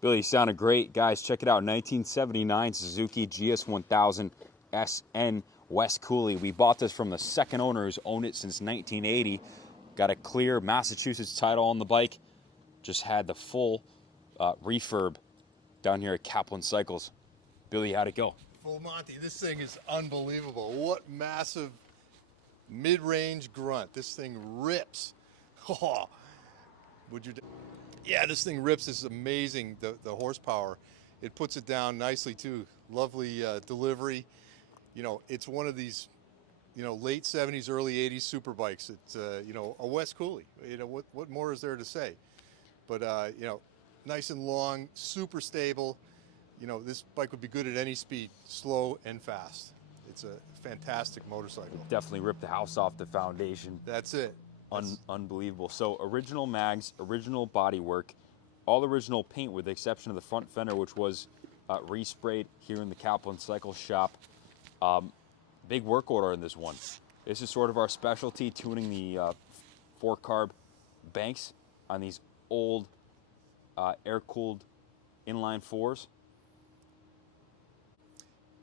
Billy, sounded great. Guys, check it out. 1979 Suzuki GS1000S N West Cooley. We bought this from the second owner who's owned it since 1980. Got a clear Massachusetts title on the bike. Just had the full refurb down here at Kaplan Cycles. Billy, how'd it go? Full Monty, this thing is unbelievable. What massive mid-range grunt. This thing rips. Oh, would you? Yeah, this thing rips. This is amazing, the horsepower. It puts it down nicely too. Lovely delivery. You know, it's one of these, you know, late 70s, early 80s super bikes. It's, you know, a West Cooley. You know, what more is there to say? But, you know, nice and long, super stable. You know, this bike would be good at any speed, slow and fast. It's a fantastic motorcycle. Definitely ripped the house off the foundation. That's it. Unbelievable. So original mags, original bodywork, all original paint with the exception of the front fender, which was resprayed here in the Kaplan Cycle shop. Big work order in this one. This is sort of our specialty, tuning the 4-carb banks on these old air-cooled inline 4s.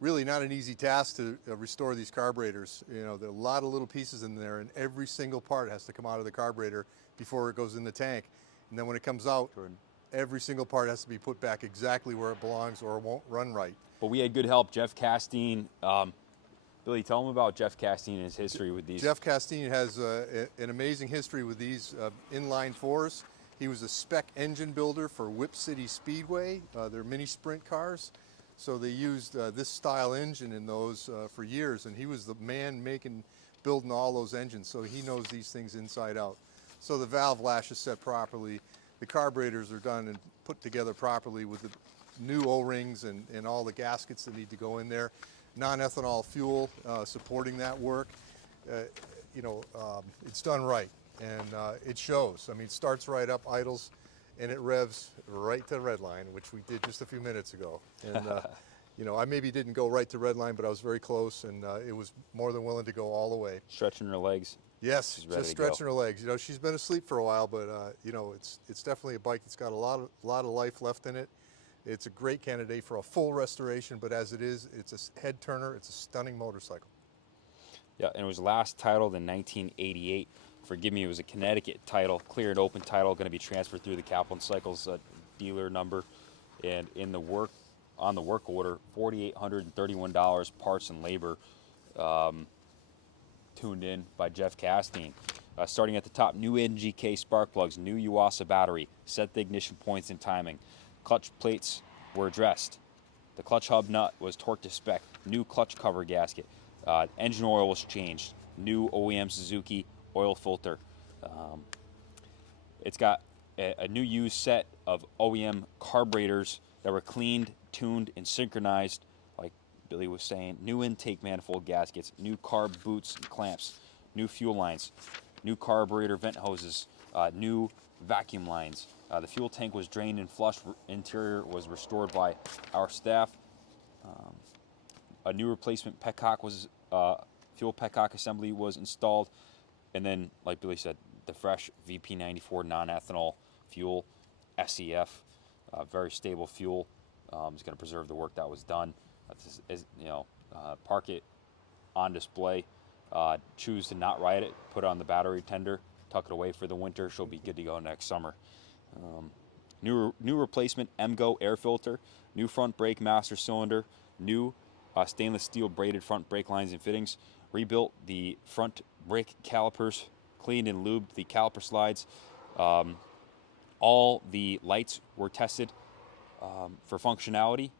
Really not an easy task to restore these carburetors. You know, there are a lot of little pieces in there, and every single part has to come out of the carburetor before it goes in the tank. And then when it comes out, every single part has to be put back exactly where it belongs or it won't run right. But we had good help. Jeff Castine. Billy, tell them about Jeff Castine and his history with these. Jeff Castine has an amazing history with these inline 4s. He was a spec engine builder for Whip City Speedway, their mini sprint cars. So they used this style engine in those for years, and he was the man building all those engines, so he knows these things inside out. So the valve lash is set properly, the carburetors are done and put together properly with the new O-rings and all the gaskets that need to go in there. Non-ethanol fuel supporting that work. You know, it's done right, and it shows. I mean, it starts right up, idles, and it revs right to red line, which we did just a few minutes ago. And you know, I maybe didn't go right to red line, but I was very close, and it was more than willing to go all the way. Stretching her legs. Yes, just stretching her legs. You know, she's been asleep for a while, but you know, it's definitely a bike that's got a lot of life left in it. It's a great candidate for a full restoration, but as it is, it's a head turner. It's a stunning motorcycle. Yeah, and it was last titled in 1988. Forgive me, it was a Connecticut title, clear and open title, going to be transferred through the Kaplan Cycles dealer number. And in the work, on the work order, $4,831 parts and labor, tuned in by Jeff Castine. Starting at the top, new NGK spark plugs, new Yuasa battery, set the ignition points and timing. Clutch plates were addressed. The clutch hub nut was torqued to spec. New clutch cover gasket. Engine oil was changed. New OEM Suzuki oil filter. It's got a new used set of OEM carburetors that were cleaned, tuned, and synchronized, like Billy was saying. New intake manifold gaskets, new carb boots and clamps, new fuel lines, new carburetor vent hoses, new vacuum lines. The fuel tank was drained and flushed. Interior was restored by our staff. A new replacement petcock was fuel petcock assembly was installed, and then, like Billy said, the fresh VP94 non-ethanol fuel SEF Very stable fuel. It's going to preserve the work that was done. Park it on display. Choose to not ride it. Put it on the battery tender. Tuck it away for the winter. She'll be good to go next summer. New replacement MGO air filter. New front brake master cylinder. New stainless steel braided front brake lines and fittings. Rebuilt the front brake calipers. Cleaned and lubed the caliper slides. All the lights were tested for functionality.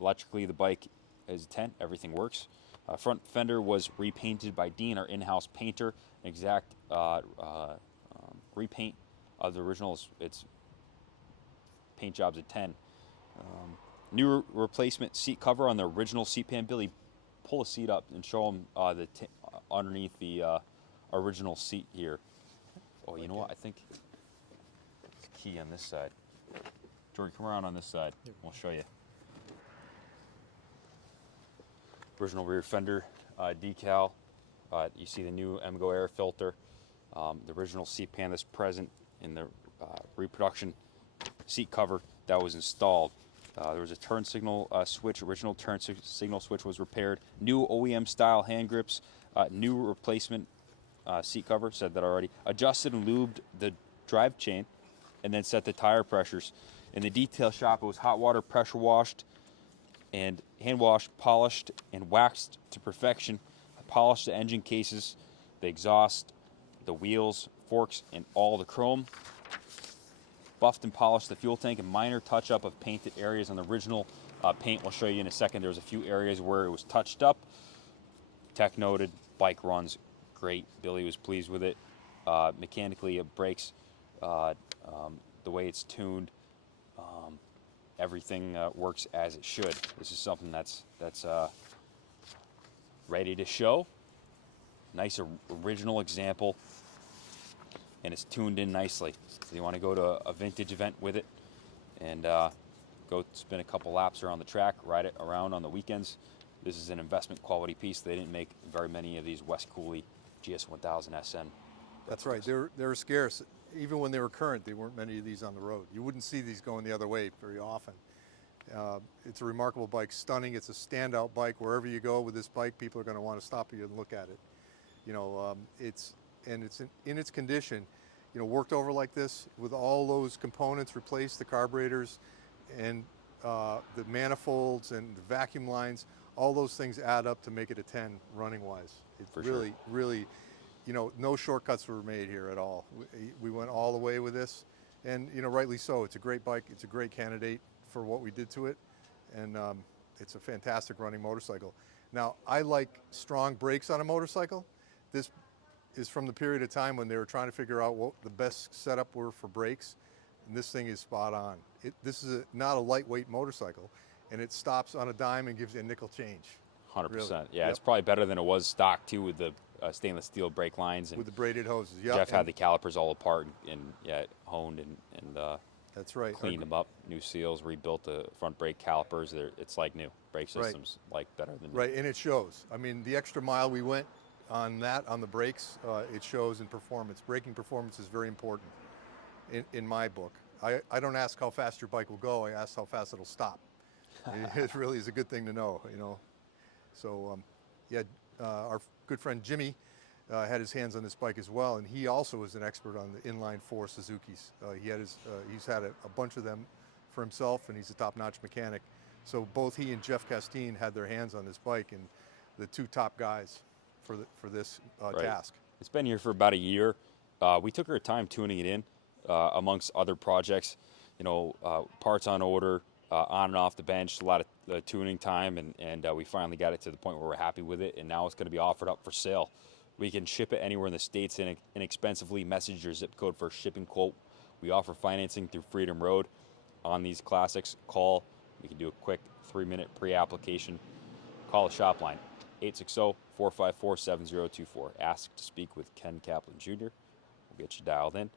Electrically, the bike is a 10. Everything works. Front fender was repainted by Dean, our in-house painter. An exact repaint of the original. It's paint job's a 10. New replacement seat cover on the original seat pan. Billy, pull the seat up and show them underneath the original seat here. Oh, you know what? I think it's key on this side. Jordan, come around on this side. We'll show you. Original rear fender decal. You see the new MGO air filter. The original seat pan that's present in the reproduction seat cover that was installed. There was a turn signal switch. Original turn signal switch was repaired. New OEM style hand grips. New replacement seat cover. Said that already. Adjusted and lubed the drive chain, and then set the tire pressures. In the detail shop, it was hot water pressure washed and hand washed, polished, and waxed to perfection. I polished the engine cases, the exhaust, the wheels, forks, and all the chrome. Buffed and polished the fuel tank, and minor touch-up of painted areas on the original paint. We'll show you in a second. There was a few areas where it was touched up. Tech noted, bike runs great. Billy was pleased with it. Mechanically, it brakes the way it's tuned. Everything works as it should. This is something that's ready to show. Nice original example, and it's tuned in nicely. So you want to go to a vintage event with it, and go spin a couple laps around the track, ride it around on the weekends. This is an investment quality piece. They didn't make very many of these West Cooley GS1000 SN. That's right. They were scarce. Even when they were current, there weren't many of these on the road. You wouldn't see these going the other way very often. It's a remarkable bike, stunning. It's a standout bike. Wherever you go with this bike, people are going to want to stop you and look at it. You know, it's in its condition. You know, worked over like this with all those components, replaced the carburetors and the manifolds and the vacuum lines. All those things add up to make it a 10 running wise. It's really, you know, no shortcuts were made here at all. We went all the way with this, and you know, rightly so. It's a great bike. It's a great candidate for what we did to it, and it's a fantastic running motorcycle. Now, I like strong brakes on a motorcycle. This is from the period of time when they were trying to figure out what the best setup were for brakes, and this thing is spot on. This is not a lightweight motorcycle, and it stops on a dime and gives you a nickel change. 100%. Really. Yeah, Yep. It's probably better than it was stock too, with the stainless steel brake lines, and With the braided hoses. Yeah. Jeff had the calipers all apart and honed and That's right. cleaned them up. New seals, rebuilt the front brake calipers. It's like new. Brake Right. systems like better than new. Right, and it shows. I mean, the extra mile we went on the brakes, it shows in performance. Braking performance is very important in my book. I don't ask how fast your bike will go. I ask how fast it'll stop. It really is a good thing to know, you know. So, our good friend Jimmy had his hands on this bike as well, and he also is an expert on the inline four Suzukis. He's had a bunch of them for himself, and he's a top-notch mechanic. So both he and Jeff Castine had their hands on this bike, and the two top guys for this Right. task. It's been here for about a year. We took our time tuning it in, amongst other projects. You know, parts on order, on and off the bench, a lot of tuning time, and we finally got it to the point where we're happy with it, and now it's going to be offered up for sale. We can ship it anywhere in the States inexpensively. Message your zip code for a shipping quote. We offer financing through Freedom Road on these classics. Call. We can do a quick 3-minute pre-application. Call the shop line, 860-454-7024. Ask to speak with Ken Kaplan Jr. We'll get you dialed in. A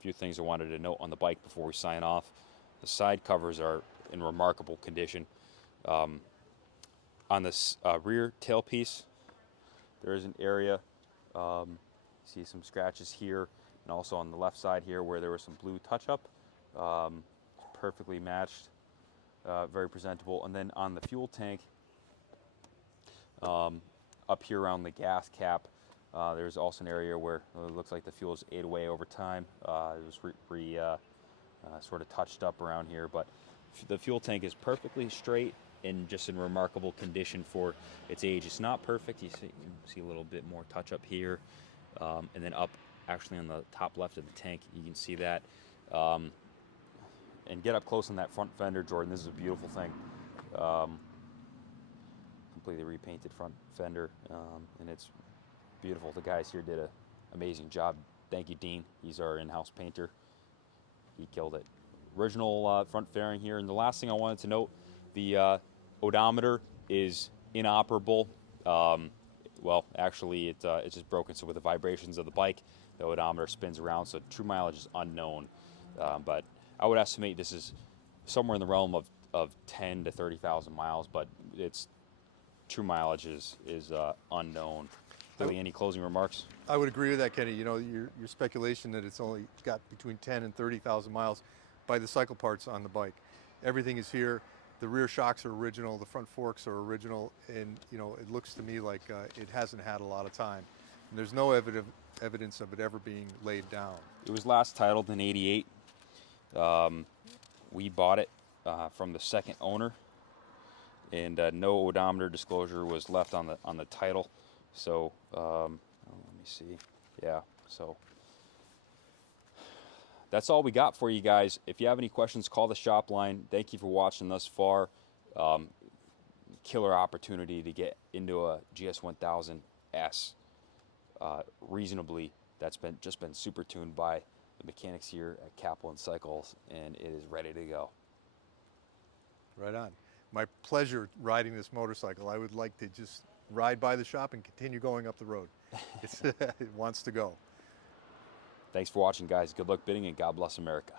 few things I wanted to note on the bike before we sign off. The side covers are in remarkable condition. On this rear tailpiece, there is an area, see some scratches here, and also on the left side here where there was some blue touch-up. perfectly matched, very presentable. And then on the fuel tank, up here around the gas cap, there's also an area where it looks like the fuel's ate away over time. It was sort of touched up around here, but the fuel tank is perfectly straight and just in remarkable condition for its age. It's not perfect. You see a little bit more touch up here, and then up actually on the top left of the tank, you can see that. And get up close on that front fender, Jordan. This is a beautiful thing. Completely repainted front fender, and it's beautiful. The guys here did an amazing job. Thank you, Dean. He's our in-house painter. He killed it. Original front fairing here. And the last thing I wanted to note, the odometer is inoperable. Well, actually, it's just broken. So with the vibrations of the bike, the odometer spins around. So true mileage is unknown. But I would estimate this is somewhere in the realm of 10 to 30,000 miles. But its true mileage is unknown. Billy, any closing remarks? I would agree with that, Kenny. You know, your speculation that it's only got between 10 and 30,000 miles by the cycle parts on the bike. Everything is here. The rear shocks are original. The front forks are original. And, you know, it looks to me like it hasn't had a lot of time. And there's no evidence of it ever being laid down. It was last titled in '88. We bought it from the second owner, and no odometer disclosure was left on the title. So let me see. Yeah, so that's all we got for you guys. If you have any questions, call the shop line. Thank you for watching thus far. Killer opportunity to get into a GS1000S reasonably. That's just been super tuned by the mechanics here at Kaplan Cycles, and it is ready to go. Right on. My pleasure riding this motorcycle. I would like to just ride by the shop and continue going up the road. It wants to go. Thanks for watching, guys. Good luck bidding, and God bless America.